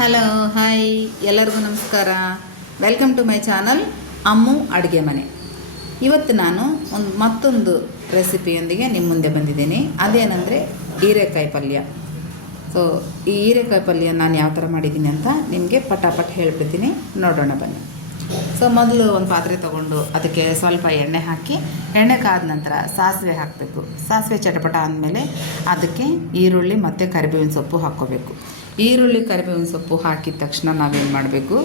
Hello hi ಎಲ್ಲರಿಗೂ ನಮಸ್ಕಾರ. Welcome to my channel Ammu Aduge Mane. ಇವತ್ತು ನಾನು ಒಂದು ಮತ್ತೊಂದು ರೆಸಿಪಿಯೊಂದಿಗೆ ನಿಮ್ಮ ಮುಂದೆ ಬಂದಿದ್ದೀನಿ. ಅದೇನೆಂದರೆ ಹೀರೆಕಾಯಿ ಪಲ್ಯ. ಸೊ ಈ ಹೀರೆಕಾಯಿ ಪಲ್ಯ ನಾನು ಯಾವ ಥರ ಮಾಡಿದ್ದೀನಿ ಅಂತ ನಿಮಗೆ ಪಟಾಪಟ್ ಹೇಳ್ಬಿಡ್ತೀನಿ. ನೋಡೋಣ ಬನ್ನಿ. ಸೊ ಮೊದಲು ಒಂದು ಪಾತ್ರೆ ತೊಗೊಂಡು ಅದಕ್ಕೆ ಸ್ವಲ್ಪ ಎಣ್ಣೆ ಹಾಕಿ, ಎಣ್ಣೆ ಕಾದ ನಂತರ ಸಾಸಿವೆ ಹಾಕಬೇಕು. ಸಾಸಿವೆ ಚಟಪಟ ಆದಮೇಲೆ ಅದಕ್ಕೆ ಈರುಳ್ಳಿ ಮತ್ತು ಕರಿಬೇವಿನ ಸೊಪ್ಪು ಹಾಕ್ಕೋಬೇಕು. ಈರುಳ್ಳಿ, ಕರಿಬೇವಿನ ಸೊಪ್ಪು ಹಾಕಿದ ತಕ್ಷಣ ನಾವೇನು ಮಾಡಬೇಕು?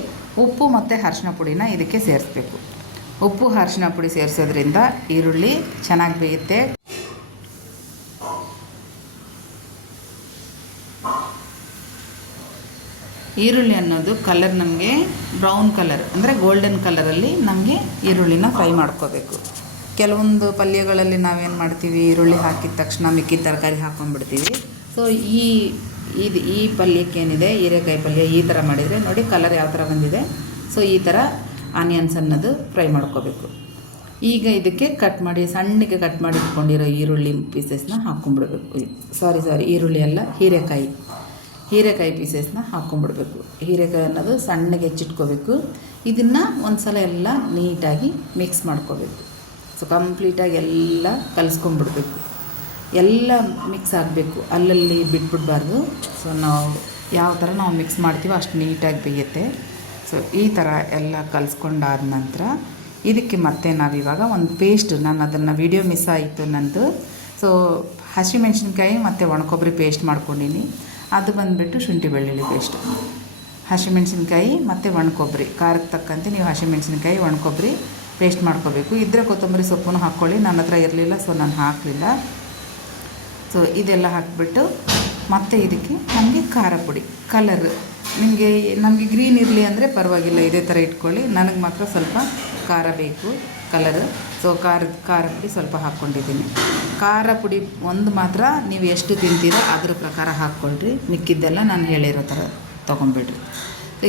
ಉಪ್ಪು ಮತ್ತು ಅರಿಶಿನ ಪುಡಿನ ಇದಕ್ಕೆ ಸೇರಿಸ್ಬೇಕು. ಉಪ್ಪು ಅರಿಶಿನ ಪುಡಿ ಸೇರಿಸೋದ್ರಿಂದ ಈರುಳ್ಳಿ ಚೆನ್ನಾಗಿ ಬೇಯುತ್ತೆ. ಈರುಳ್ಳಿ ಅನ್ನೋದು ಕಲರ್ ನಮಗೆ ಬ್ರೌನ್ ಕಲರ್ ಅಂದರೆ ಗೋಲ್ಡನ್ ಕಲರಲ್ಲಿ ನಮಗೆ ಈರುಳ್ಳಿನ ಫ್ರೈ ಮಾಡ್ಕೋಬೇಕು. ಕೆಲವೊಂದು ಪಲ್ಯಗಳಲ್ಲಿ ನಾವೇನು ಮಾಡ್ತೀವಿ? ಈರುಳ್ಳಿ ಹಾಕಿದ ತಕ್ಷಣ ಮಿಕ್ಕಿದ ತರಕಾರಿ ಹಾಕ್ಕೊಂಡ್ಬಿಡ್ತೀವಿ ಸೊ ಈ ಇದು ಈ ಪಲ್ಯಕ್ಕೆ ಏನಿದೆ ಹೀರೆಕಾಯಿ ಪಲ್ಯ ಈ ಥರ ಮಾಡಿದರೆ ನೋಡಿ ಕಲರ್ ಯಾವ ಥರ ಬಂದಿದೆ. ಸೊ ಈ ಥರ ಆನಿಯನ್ಸ್ ಅನ್ನೋದು ಫ್ರೈ ಮಾಡ್ಕೋಬೇಕು. ಈಗ ಇದಕ್ಕೆ ಕಟ್ ಮಾಡಿ, ಸಣ್ಣಗೆ ಕಟ್ ಮಾಡಿ ಇಟ್ಕೊಂಡಿರೋ ಈರುಳ್ಳಿ ಪೀಸಸ್ನ ಹಾಕ್ಕೊಂಡ್ಬಿಡ್ಬೇಕು ಸಾರಿ ಸಾರಿ ಈರುಳ್ಳಿ ಅಲ್ಲ, ಹೀರೆಕಾಯಿ. ಹೀರೆಕಾಯಿ ಪೀಸಸ್ನ ಹಾಕ್ಕೊಂಡ್ಬಿಡ್ಬೇಕು ಹೀರೆಕಾಯಿ ಅನ್ನೋದು ಸಣ್ಣಗೆ ಹೆಚ್ಚಿಟ್ಕೋಬೇಕು. ಇದನ್ನು ಒಂದು ಸಲ ಎಲ್ಲ ನೀಟಾಗಿ ಮಿಕ್ಸ್ ಮಾಡ್ಕೋಬೇಕು. ಸೊ ಕಂಪ್ಲೀಟಾಗಿ ಎಲ್ಲ ಕಲಿಸ್ಕೊಂಡ್ಬಿಡ್ಬೇಕು. ಎಲ್ಲ ಮಿಕ್ಸ್ ಆಗಬೇಕು. ಅಲ್ಲಲ್ಲಿ ಬಿಟ್ಬಿಡ್ಬಾರ್ದು. ಸೊ ನಾವು ಯಾವ ಥರ ನಾವು ಮಿಕ್ಸ್ ಮಾಡ್ತೀವೋ ಅಷ್ಟು ನೀಟಾಗಿ ಬೇಯುತ್ತೆ. ಸೊ ಈ ಥರ ಎಲ್ಲ ಕಲಿಸ್ಕೊಂಡಾದ ನಂತರ ಇದಕ್ಕೆ ಮತ್ತೆ ನಾವಿವಾಗ ಒಂದು ಪೇಸ್ಟ್ ನಾನು ಅದನ್ನು ವೀಡಿಯೋ ಮಿಸ್ ಆಯಿತು ನಂದು. ಸೊ ಹಸಿಮೆಣ್ಸಿನ್ಕಾಯಿ ಮತ್ತು ಒಣಕೊಬ್ಬರಿ ಪೇಸ್ಟ್ ಮಾಡ್ಕೊಂಡಿನಿ. ಅದು ಬಂದುಬಿಟ್ಟು ಶುಂಠಿ ಬೆಳ್ಳುಳ್ಳಿ ಪೇಸ್ಟ್ ಹಸಿಮೆಣ್ಸಿನ್ಕಾಯಿ ಮತ್ತು ಒಣಕೊಬ್ಬರಿ. ಖಾರಕ್ಕೆ ತಕ್ಕಂತೆ ನೀವು ಹಸಿಮೆಣ್ಸಿನ್ಕಾಯಿ ಒಣಕೊಬ್ಬರಿ ಪೇಸ್ಟ್ ಮಾಡ್ಕೋಬೇಕು. ಇದ್ದರೆ ಕೊತ್ತಂಬರಿ ಸೊಪ್ಪನ್ನು ಹಾಕ್ಕೊಳ್ಳಿ. ನನ್ನ ಹತ್ರ ಇರಲಿಲ್ಲ ಸೊ ನಾನು ಹಾಕಲಿಲ್ಲ. ಸೊ ಇದೆಲ್ಲ ಹಾಕಿಬಿಟ್ಟು ಮತ್ತೆ ಇದಕ್ಕೆ ನಮಗೆ ಖಾರ ಪುಡಿ ಕಲರ್ ನಿಮಗೆ ನಮಗೆ ಗ್ರೀನ್ ಇರಲಿ ಅಂದರೆ ಪರವಾಗಿಲ್ಲ, ಇದೇ ಥರ ಇಟ್ಕೊಳ್ಳಿ. ನನಗೆ ಮಾತ್ರ ಸ್ವಲ್ಪ ಖಾರ ಬೇಕು ಕಲರ್ ಸೊ ಖಾರದ, ಖಾರ ಪುಡಿ ಸ್ವಲ್ಪ ಹಾಕ್ಕೊಂಡಿದ್ದೀನಿ. ಖಾರ ಪುಡಿ ಒಂದು ಮಾತ್ರ ನೀವು ಎಷ್ಟು ತಿಂತೀರೋ ಅದ್ರ ಪ್ರಕಾರ ಹಾಕ್ಕೊಳ್ರಿ. ಮಿಕ್ಕಿದ್ದೆಲ್ಲ ನಾನು ಹೇಳಿರೋ ಥರ ತೊಗೊಂಬಿಡ್ರಿ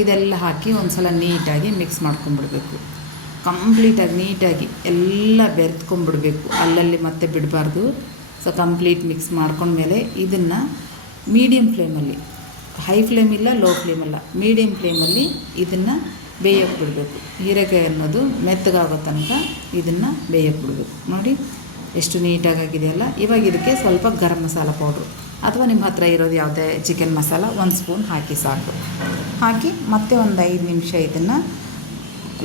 ಇದೆಲ್ಲ ಹಾಕಿ ಒಂದು ಸಲ ನೀಟಾಗಿ ಮಿಕ್ಸ್ ಮಾಡ್ಕೊಂಬಿಡ್ಬೇಕು ಕಂಪ್ಲೀಟಾಗಿ ನೀಟಾಗಿ ಎಲ್ಲ ಬೆರೆತ್ಕೊಂಡ್ಬಿಡ್ಬೇಕು ಅಲ್ಲಲ್ಲಿ ಮತ್ತೆ ಬಿಡಬಾರ್ದು. ಸೊ ಕಂಪ್ಲೀಟ್ ಮಿಕ್ಸ್ ಮಾಡ್ಕೊಂಡ್ಮೇಲೆ ಇದನ್ನು ಮೀಡಿಯಮ್ ಫ್ಲೇಮಲ್ಲಿ ಹೈ ಫ್ಲೇಮ್ ಇಲ್ಲ ಲೋ ಫ್ಲೇಮ್ ಅಲ್ಲ ಮೀಡಿಯಮ್ ಫ್ಲೇಮಲ್ಲಿ ಇದನ್ನು ಬೇಯಕ್ಕೆ ಬಿಡಬೇಕು. ಹೀರೆಕಾಯಿ ಅನ್ನೋದು ಮೆತ್ತಗಾಗೋ ತನಕ ಇದನ್ನು ಬೇಯಕ್ಕೆ ಬಿಡಬೇಕು. ನೋಡಿ, ಎಷ್ಟು ನೀಟಾಗಿದೆಯಲ್ಲ ಇವಾಗ ಇದಕ್ಕೆ ಸ್ವಲ್ಪ ಗರಂ ಮಸಾಲ ಪೌಡ್ರು ಅಥವಾ ನಿಮ್ಮ ಹತ್ರ ಇರೋದು ಯಾವುದೇ ಚಿಕನ್ ಮಸಾಲ, ಒಂದು ಸ್ಪೂನ್ ಹಾಕಿ ಸಾಕು. ಹಾಕಿ ಮತ್ತೆ ಒಂದು ಐದು ನಿಮಿಷ ಇದನ್ನು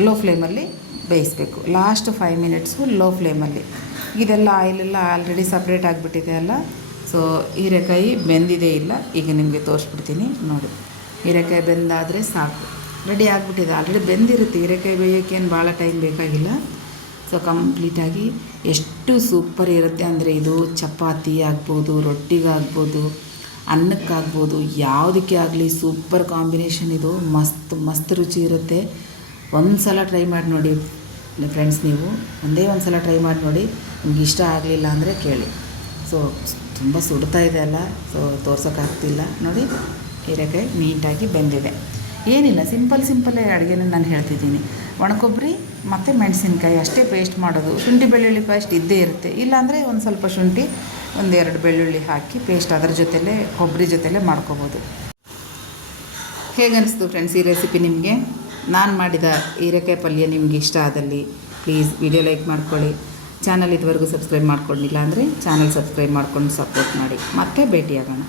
ಲೋ ಫ್ಲೇಮಲ್ಲಿ ಬೇಯಿಸಬೇಕು. ಲಾಸ್ಟ್ ಫೈವ್ ಮಿನಿಟ್ಸು ಲೋ ಫ್ಲೇಮಲ್ಲಿ ಇದೆಲ್ಲ ಆಯಿಲೆಲ್ಲ ಆಲ್ರೆಡಿ ಸಪ್ರೇಟ್ ಆಗಿಬಿಟ್ಟಿದೆ ಅಲ್ಲ? ಸೊ ಹೀರೆಕಾಯಿ ಬೆಂದಿದೆ ಇಲ್ಲ. ಈಗ ನಿಮಗೆ ತೋರಿಸ್ಬಿಡ್ತೀನಿ ನೋಡಿ. ಹೀರೆಕಾಯಿ ಬೆಂದಾದರೆ ಸಾಕು. ರೆಡಿ ಆಗಿಬಿಟ್ಟಿದೆ. ಆಲ್ರೆಡಿ ಬೆಂದಿರುತ್ತೆ. ಹೀರೆಕಾಯಿ ಬೇಯೋಕ್ಕೇನು ಭಾಳ ಟೈಮ್ ಬೇಕಾಗಿಲ್ಲ. ಸೊ ಕಂಪ್ಲೀಟಾಗಿ ಎಷ್ಟು ಸೂಪರ್ ಇರುತ್ತೆ ಅಂದರೆ ಇದು ಚಪಾತಿ ಆಗ್ಬೋದು, ರೊಟ್ಟಿಗಾಗ್ಬೋದು, ಅನ್ನಕ್ಕಾಗ್ಬೋದು, ಯಾವುದಕ್ಕೆ ಆಗಲಿ ಸೂಪರ್ ಕಾಂಬಿನೇಷನ್ ಇದು. ಮಸ್ತ್ ಮಸ್ತ್ ರುಚಿ ಇರುತ್ತೆ. ಒಂದು ಸಲ ಟ್ರೈ ಮಾಡಿ ನೋಡಿ. ಫ್ರೆಂಡ್ಸ್ ನೀವು ಒಂದೇ ಒಂದು ಸಲ ಟ್ರೈ ಮಾಡಿ ನೋಡಿ. ನಿಮ್ಗೆ ಇಷ್ಟ ಆಗಲಿಲ್ಲ ಅಂದರೆ ಕೇಳಿ. ಸೊ ತುಂಬ ಸುಡ್ತಾ ಇದೆ ಅಲ್ಲ. ಸೊ ತೋರ್ಸೋಕ್ಕಾಗ್ತಿಲ್ಲ ನೋಡಿ, ಹೀರೆಕಾಯಿ ನೀಟಾಗಿ ಬೆಂದಿದೆ. ಏನಿಲ್ಲ ಸಿಂಪಲ್ ಸಿಂಪಲ್ಲೇ ಅಡುಗೆನ ನಾನು ಹೇಳ್ತಿದ್ದೀನಿ. ಒಣಕೊಬ್ಬರಿ ಮತ್ತು ಮೆಣಸಿನ್ಕಾಯಿ ಅಷ್ಟೇ ಪೇಸ್ಟ್ ಮಾಡೋದು. ಶುಂಠಿ, ಬೆಳ್ಳುಳ್ಳಿ ಪೇಸ್ಟ್ ಇದ್ದೇ ಇರುತ್ತೆ. ಇಲ್ಲಾಂದರೆ ಒಂದು ಸ್ವಲ್ಪ ಶುಂಠಿ ಒಂದೆರಡು ಬೆಳ್ಳುಳ್ಳಿ ಹಾಕಿ ಪೇಸ್ಟ್ ಅದರ ಜೊತೆಲೇ ಕೊಬ್ಬರಿ ಜೊತೆಲೇ ಮಾಡ್ಕೋಬೋದು. ಹೇಗನ್ನಿಸ್ತು ಫ್ರೆಂಡ್ಸ್ ಈ ರೆಸಿಪಿ ನಿಮಗೆ? ನಾನು ಮಾಡಿದ ಹೀರೆಕಾಯಿ ಪಲ್ಯ ನಿಮಗೆ ಇಷ್ಟ ಆದಲ್ಲಿ ಪ್ಲೀಸ್ ವಿಡಿಯೋ ಲೈಕ್ ಮಾಡ್ಕೊಳ್ಳಿ. ಚಾನಲ್ ಇದುವರೆಗೂ ಸಬ್ಸ್ಕ್ರೈಬ್ ಮಾಡ್ಕೊಂಡಿಲ್ಲ ಅಂದರೆ ಚಾನಲ್ ಸಬ್ಸ್ಕ್ರೈಬ್ ಮಾಡ್ಕೊಂಡು ಸಪೋರ್ಟ್ ಮಾಡಿ. ಮತ್ತೆ ಭೇಟಿಯಾಗೋಣ.